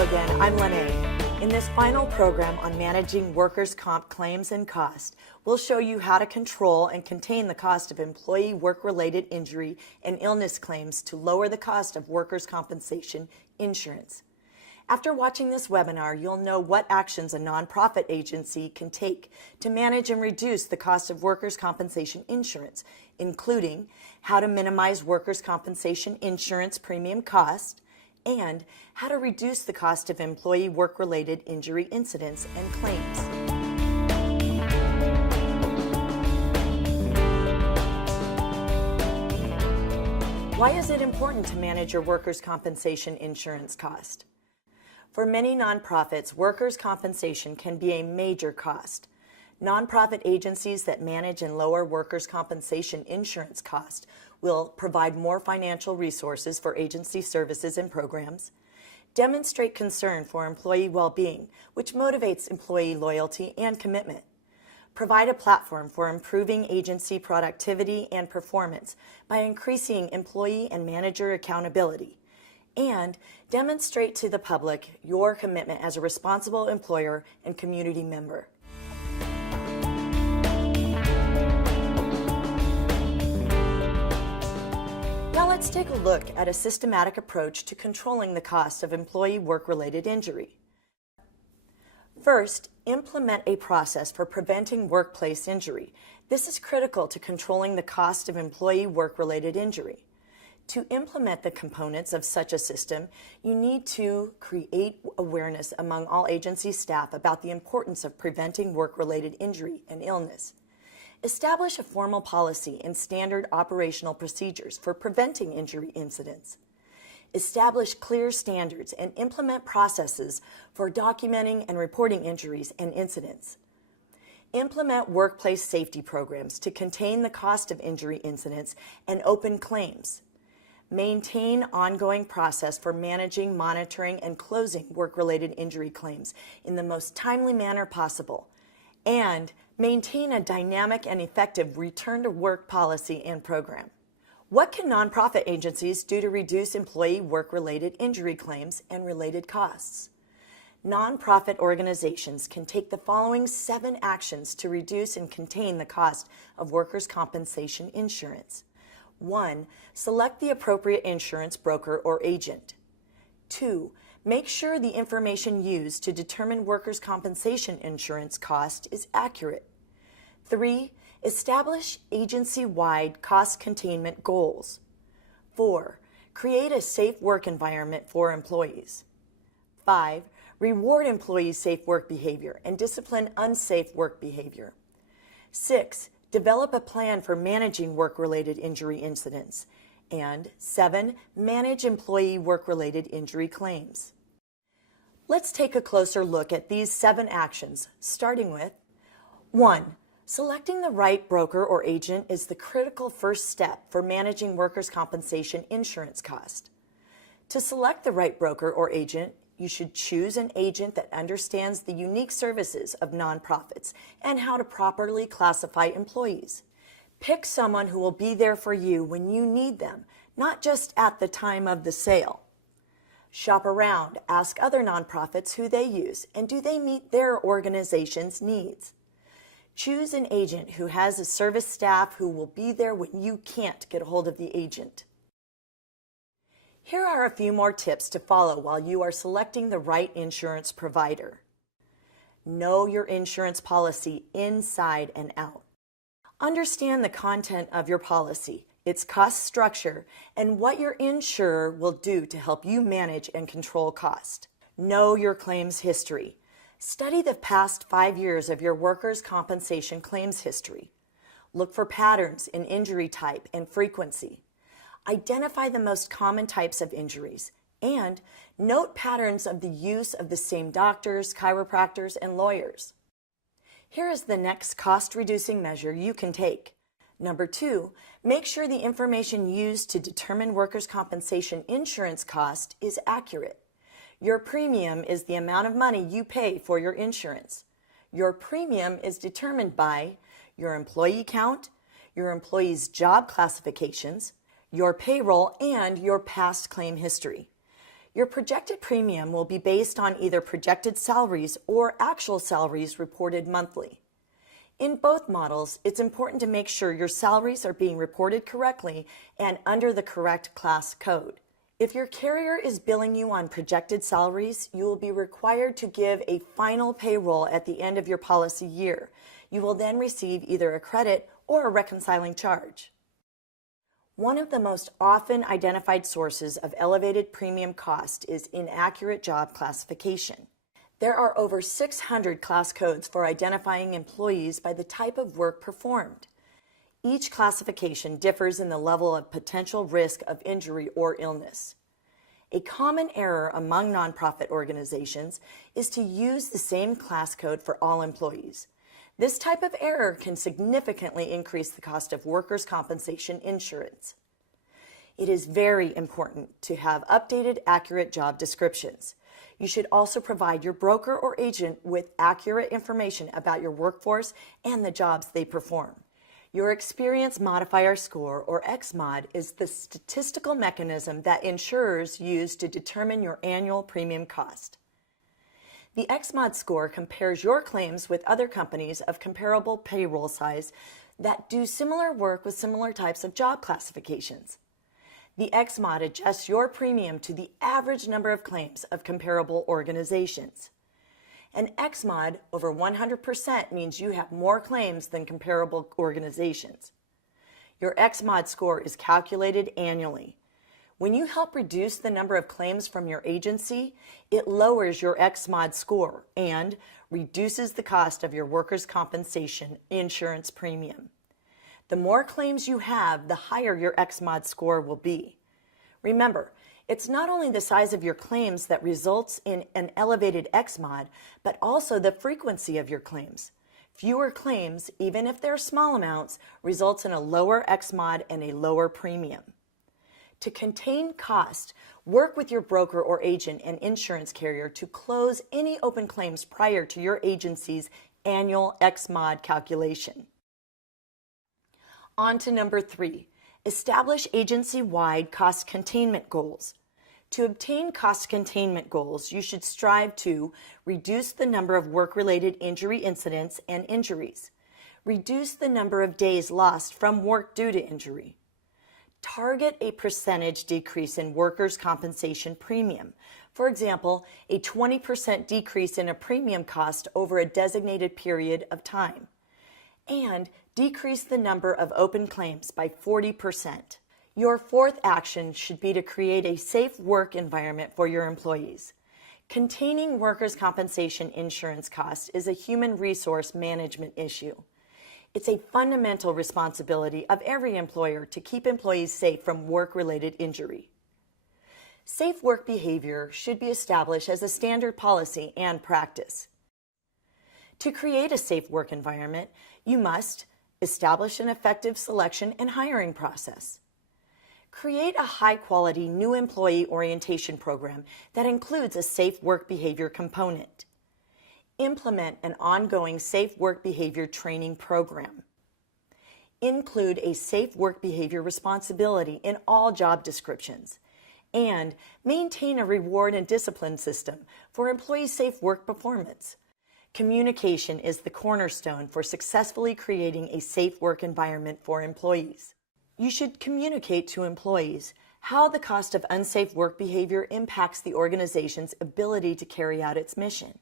again, I'm Lene. In this final program on managing workers' comp claims and cost, we'll show you how to control and contain the cost of employee work-related injury and illness claims to lower the cost of workers' compensation insurance. After watching this webinar, you'll know what actions a nonprofit agency can take to manage and reduce the cost of workers' compensation insurance, including how to minimize workers' compensation insurance premium cost, and how to reduce the cost of employee work-related injury incidents and claims. Why is it important to manage your workers' compensation insurance cost? For many nonprofits, workers' compensation can be a major cost. Nonprofit agencies that manage and lower workers' compensation insurance cost will provide more financial resources for agency services and programs, demonstrate concern for employee well-being, which motivates employee loyalty and commitment, provide a platform for improving agency productivity and performance by increasing employee and manager accountability, and demonstrate to the public your commitment as a responsible employer and community member. Now let's take a look at a systematic approach to controlling the cost of employee work-related injury. First, implement a process for preventing workplace injury. This is critical to controlling the cost of employee work-related injury. To implement the components of such a system, you need to create awareness among all agency staff about the importance of preventing work-related injury and illness. Establish a formal policy and standard operational procedures for preventing injury incidents. Establish clear standards and implement processes for documenting and reporting injuries and incidents. Implement workplace safety programs to contain the cost of injury incidents and open claims. Maintain ongoing process for managing, monitoring, and closing work-related injury claims in the most timely manner possible. And maintain a dynamic and effective return-to-work policy and program. What can nonprofit agencies do to reduce employee work-related injury claims and related costs? Nonprofit organizations can take the following 7 actions to reduce and contain the cost of workers' compensation insurance. 1. Select the appropriate insurance broker or agent. 2. Make sure the information used to determine workers' compensation insurance cost is accurate. 3. Establish agency-wide cost containment goals. 4. Create a safe work environment for employees. 5. Reward employees' safe work behavior and discipline unsafe work behavior. 6. Develop a plan for managing work-related injury incidents. And 7. Manage employee work-related injury claims. Let's take a closer look at these 7 actions, starting with 1. Selecting the right broker or agent is the critical first step for managing workers' compensation insurance cost. To select the right broker or agent, you should choose an agent that understands the unique services of nonprofits and how to properly classify employees. Pick someone who will be there for you when you need them, not just at the time of the sale. Shop around, ask other nonprofits who they use, and do they meet their organization's needs. Choose an agent who has a service staff who will be there when you can't get a hold of the agent. Here are a few more tips to follow while you are selecting the right insurance provider. Know your insurance policy inside and out. Understand the content of your policy, its cost structure, and what your insurer will do to help you manage and control cost. Know your claims history. Study the past 5 years of your workers' compensation claims history. Look for patterns in injury type and frequency. Identify the most common types of injuries, and note patterns of the use of the same doctors, chiropractors, and lawyers. Here is the next cost-reducing measure you can take. Number 2, make sure the information used to determine workers' compensation insurance cost is accurate. Your premium is the amount of money you pay for your insurance. Your premium is determined by your employee count, your employees' job classifications, your payroll, and your past claim history. Your projected premium will be based on either projected salaries or actual salaries reported monthly. In both models, it's important to make sure your salaries are being reported correctly and under the correct class code. If your carrier is billing you on projected salaries, you will be required to give a final payroll at the end of your policy year. You will then receive either a credit or a reconciling charge. One of the most often identified sources of elevated premium cost is inaccurate job classification. There are over 600 class codes for identifying employees by the type of work performed. Each classification differs in the level of potential risk of injury or illness. A common error among nonprofit organizations is to use the same class code for all employees. This type of error can significantly increase the cost of workers' compensation insurance. It is very important to have updated, accurate job descriptions. You should also provide your broker or agent with accurate information about your workforce and the jobs they perform. Your Experience Modifier Score, or XMOD, is the statistical mechanism that insurers use to determine your annual premium cost. The XMOD score compares your claims with other companies of comparable payroll size that do similar work with similar types of job classifications. The XMOD adjusts your premium to the average number of claims of comparable organizations. An XMOD over 100% means you have more claims than comparable organizations. Your XMOD score is calculated annually. When you help reduce the number of claims from your agency, it lowers your XMOD score and reduces the cost of your workers' compensation insurance premium. The more claims you have, the higher your XMOD score will be. Remember, it's not only the size of your claims that results in an elevated XMOD, but also the frequency of your claims. Fewer claims, even if they're small amounts, results in a lower XMOD and a lower premium. To contain cost, work with your broker or agent and insurance carrier to close any open claims prior to your agency's annual XMOD calculation. On to number 3, establish agency-wide cost containment goals. To obtain cost containment goals, you should strive to reduce the number of work-related injury incidents and injuries, reduce the number of days lost from work due to injury, target a percentage decrease in workers' compensation premium. For example, a 20% decrease in a premium cost over a designated period of time, and decrease the number of open claims by 40%. Your fourth action should be to create a safe work environment for your employees. Containing workers' compensation insurance costs is a human resource management issue. It's a fundamental responsibility of every employer to keep employees safe from work-related injury. Safe work behavior should be established as a standard policy and practice. To create a safe work environment, you must establish an effective selection and hiring process. Create a high-quality new employee orientation program that includes a safe work behavior component. Implement an ongoing safe work behavior training program. Include a safe work behavior responsibility in all job descriptions. And maintain a reward and discipline system for employee safe work performance. Communication is the cornerstone for successfully creating a safe work environment for employees. You should communicate to employees how the cost of unsafe work behavior impacts the organization's ability to carry out its mission,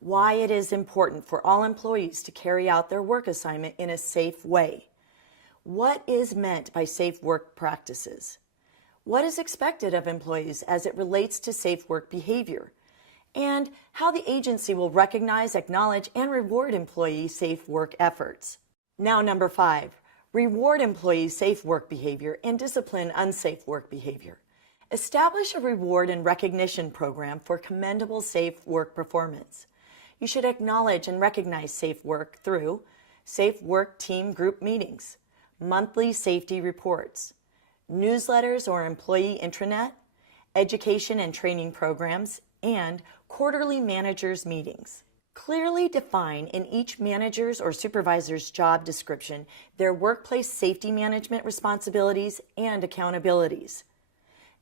why it is important for all employees to carry out their work assignment in a safe way, what is meant by safe work practices, what is expected of employees as it relates to safe work behavior, and how the agency will recognize, acknowledge, and reward employee safe work efforts. Now, number 5. Reward employees safe work behavior and discipline unsafe work behavior. Establish a reward and recognition program for commendable safe work performance. You should acknowledge and recognize safe work through safe work team group meetings, monthly safety reports, newsletters or employee intranet, education and training programs, and quarterly managers meetings. Clearly define in each manager's or supervisor's job description their workplace safety management responsibilities and accountabilities.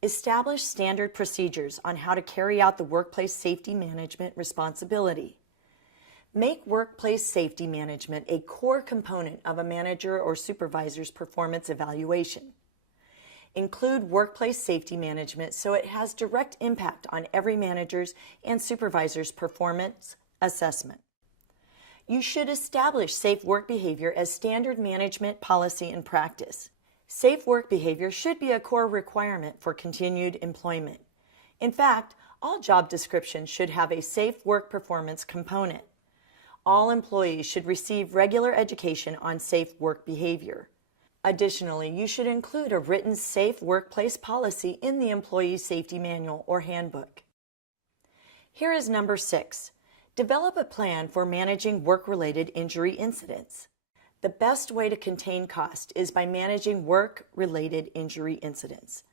Establish standard procedures on how to carry out the workplace safety management responsibility. Make workplace safety management a core component of a manager or supervisor's performance evaluation. Include workplace safety management so it has direct impact on every manager's and supervisor's performance assessment. You should establish safe work behavior as standard management policy and practice. Safe work behavior should be a core requirement for continued employment. In fact, all job descriptions should have a safe work performance component. All employees should receive regular education on safe work behavior. Additionally, you should include a written safe workplace policy in the Employee Safety Manual or Handbook. Here is number 6. Develop a plan for managing work-related injury incidents. The best way to contain cost is by managing work-related injury incidents.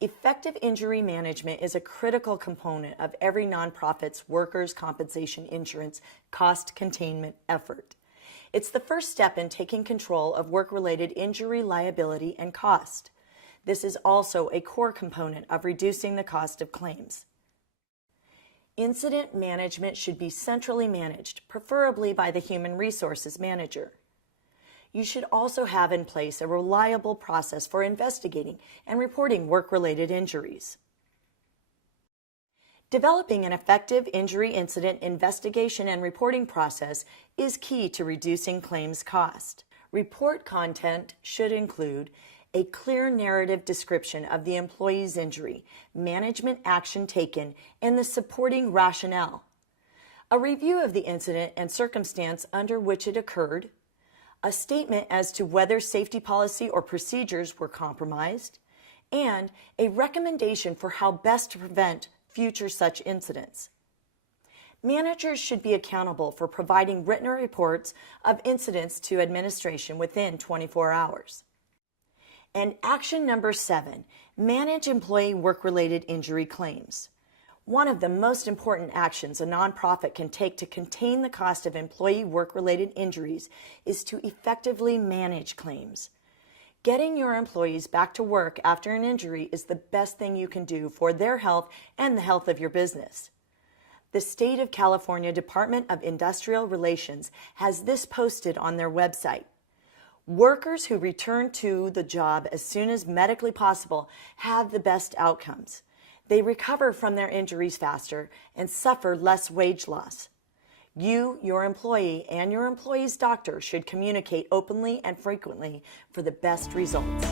Effective injury management is a critical component of every nonprofit's workers' compensation insurance cost containment effort. It's the first step in taking control of work-related injury liability and cost. This is also a core component of reducing the cost of claims. Incident management should be centrally managed, preferably by the Human Resources Manager. You should also have in place a reliable process for investigating and reporting work-related injuries. Developing an effective injury incident investigation and reporting process is key to reducing claims cost. Report content should include a clear narrative description of the employee's injury, management action taken, and the supporting rationale. A review of the incident and circumstance under which it occurred, a statement as to whether safety policy or procedures were compromised, and a recommendation for how best to prevent future such incidents. Managers should be accountable for providing written reports of incidents to administration within 24 hours. And action number 7, manage employee work-related injury claims. One of the most important actions a nonprofit can take to contain the cost of employee work-related injuries is to effectively manage claims. Getting your employees back to work after an injury is the best thing you can do for their health and the health of your business. The State of California Department of Industrial Relations has this posted on their website. Workers who return to the job as soon as medically possible have the best outcomes. They recover from their injuries faster and suffer less wage loss. You, your employee, and your employee's doctor should communicate openly and frequently for the best results.